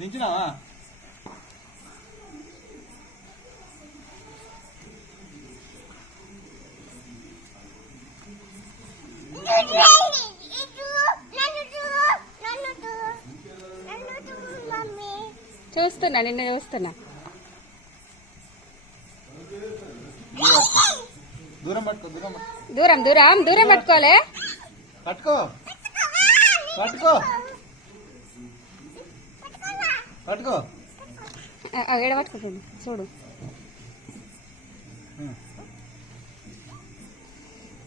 దించినావా? చూస్తున్నా, నిన్ను చూస్తున్నా. దూరం పట్టుకో, దూరం దూరం దూరం దూరం పట్టుకోలే. పట్టుకో పట్టుకో పట్టుకో. ఏడ పట్టుకుంటుంది చూడు.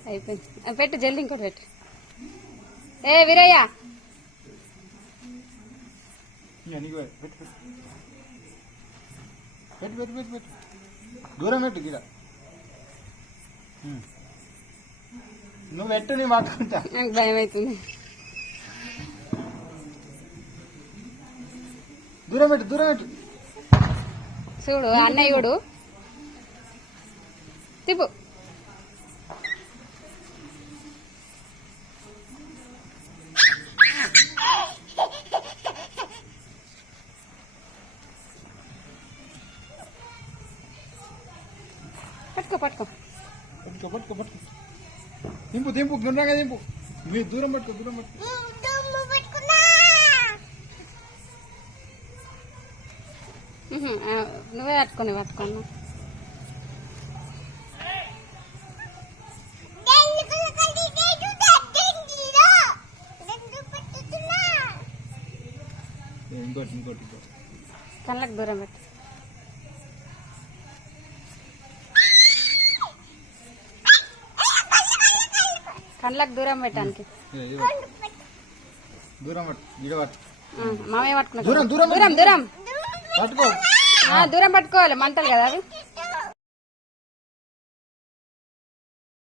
అయిపోయింది. పెట్టు, జల్దీ ఇంకోటి పెట్టు. ఏ వీరయ్య, పెట్టు పెట్టు పెట్టు పెట్టు పెట్టు. దూరం పెట్టు గిడ. నువ్వు పెట్టు, నీ పట్టుకుంటా. నాకు భయం అవుతుంది. దూరం పెట్టు, దూరం పెట్టు. చూడు అన్నయ్యుడు తిప్పు. పట్టుకో పట్టుకో పట్టుకో పట్టుకో పట్టుకో. దింపు దింపు, గుండ్రంగా దింపు. మీరు దూరం పట్టుకో, దూరం పట్టుకో. నువ్వే పట్టుకొని పట్టుకున్నా. ఇంకోటి ఇంకోటి. కళ్ళకు దూరం పెట్టు. కళ్ళకు దూరం పెట్టడానికి. దూరం పట్టు, గిడ పట్టు. మామయ్య పట్టుకున్నా. దూరం దూరం దూరం దూరం పట్టుకో. దూరం పట్టుకోవాలి, మంటలు కదా అవి.